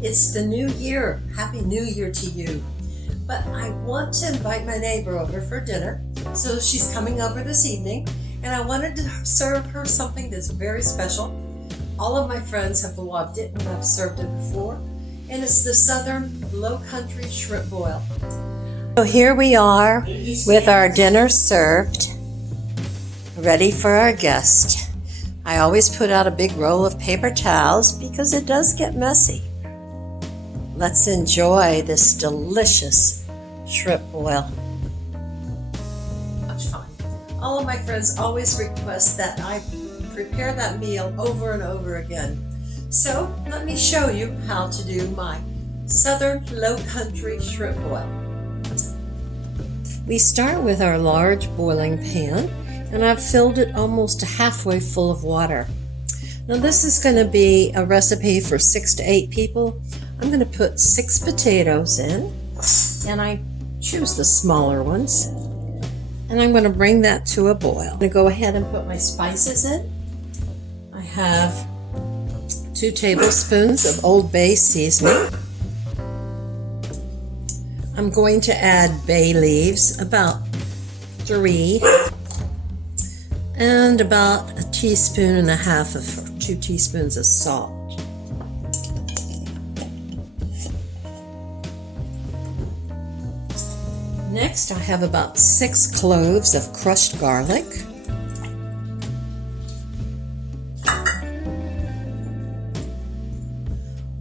It's the new year. Happy New Year to you. But I want to invite my neighbor over for dinner. So she's coming over this evening, and I wanted to serve her something that's very special. All of my friends have loved it and I've served it before. And it's the Southern Low Country Shrimp Boil. So here we are with our dinner served, ready for our guest. I always put out a big roll of paper towels because it does get messy. Let's enjoy this delicious shrimp boil. Much fun. All of my friends always request that I prepare that meal over and over again. So let me show you how to do my Southern Low Country Shrimp Boil. We start with our large boiling pan, and I've filled it almost halfway full of water. Now this is going to be a recipe for 6 to 8 people. I'm going to put 6 potatoes in, and I choose the smaller ones. And I'm going to bring that to a boil. I'm going to go ahead and put my spices in. I have 2 tablespoons of Old Bay seasoning. I'm going to add bay leaves, about 3, and about 1.5 teaspoons of 2 teaspoons of salt. Next, I have about 6 cloves of crushed garlic.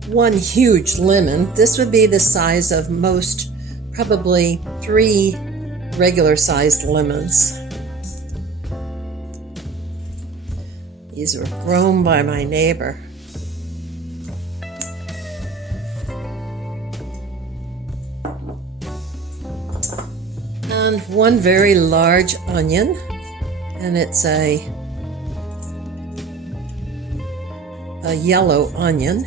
One huge lemon. This would be the size of most, probably 3 regular sized lemons. These were grown by my neighbor. And 1 very large onion, and it's a yellow onion.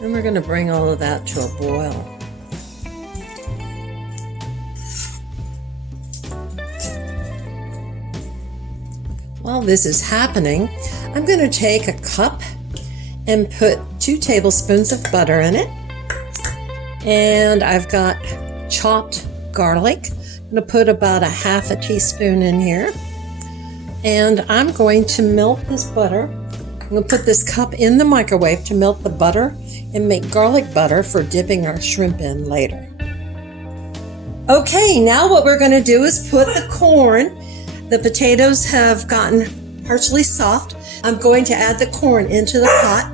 And we're going to bring all of that to a boil. While this is happening, I'm going to take a cup and put 2 tablespoons of butter in it. And I've got chopped garlic. I'm going to put about 1/2 teaspoon in here. And I'm going to melt this butter. I'm going to put this cup in the microwave to melt the butter and make garlic butter for dipping our shrimp in later. Okay, now what we're going to do is put the corn. The potatoes have gotten partially soft. I'm going to add the corn into the pot.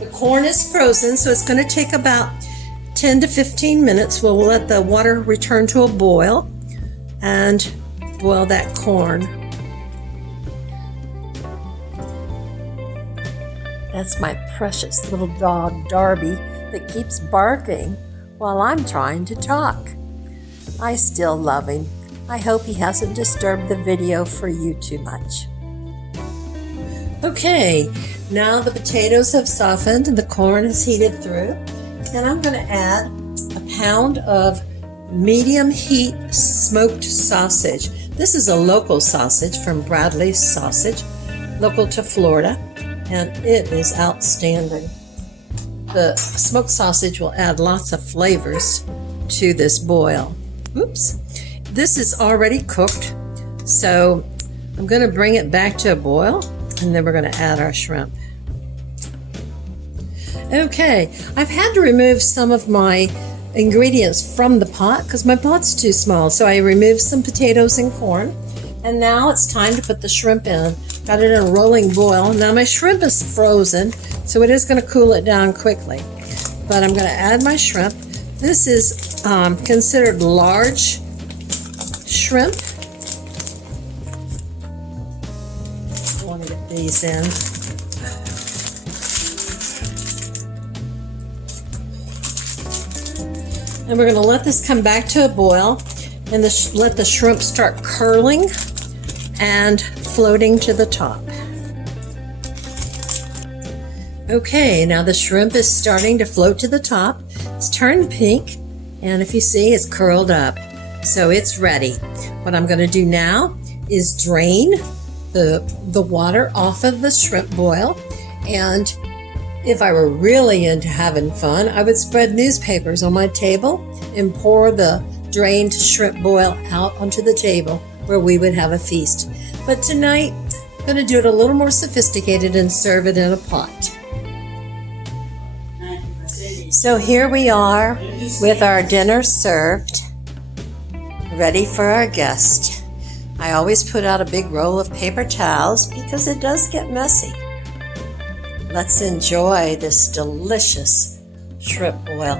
The corn is frozen, so it's going to take about 10 to 15 minutes. We'll let the water return to a boil and boil that corn. That's my precious little dog, Darby, that keeps barking while I'm trying to talk. I still love him. I hope he hasn't disturbed the video for you too much. Okay, now the potatoes have softened and the corn is heated through. And I'm going to add a pound of medium heat smoked sausage. This is a local sausage from Bradley's Sausage, local to Florida. And it is outstanding. The smoked sausage will add lots of flavors to this boil. Oops. This is already cooked, so I'm going to bring it back to a boil, and then we're going to add our shrimp. Okay, I've had to remove some of my ingredients from the pot because my pot's too small, so I removed some potatoes and corn. And now it's time to put the shrimp in. Got it in a rolling boil. Now my shrimp is frozen, so it is going to cool it down quickly. But I'm going to add my shrimp. This is considered large shrimp. I want to get these in. And we're going to let this come back to a boil and let the shrimp start curling and floating to the top. Okay, now the shrimp is starting to float to the top. It's turned pink, and if you see, it's curled up. So it's ready. What I'm going to do now is drain the water off of the shrimp boil. And if I were really into having fun, I would spread newspapers on my table and pour the drained shrimp boil out onto the table where we would have a feast. But tonight, I'm going to do it a little more sophisticated and serve it in a pot. So here we are with our dinner served, ready for our guest. I always put out a big roll of paper towels because it does get messy. Let's enjoy this delicious shrimp boil.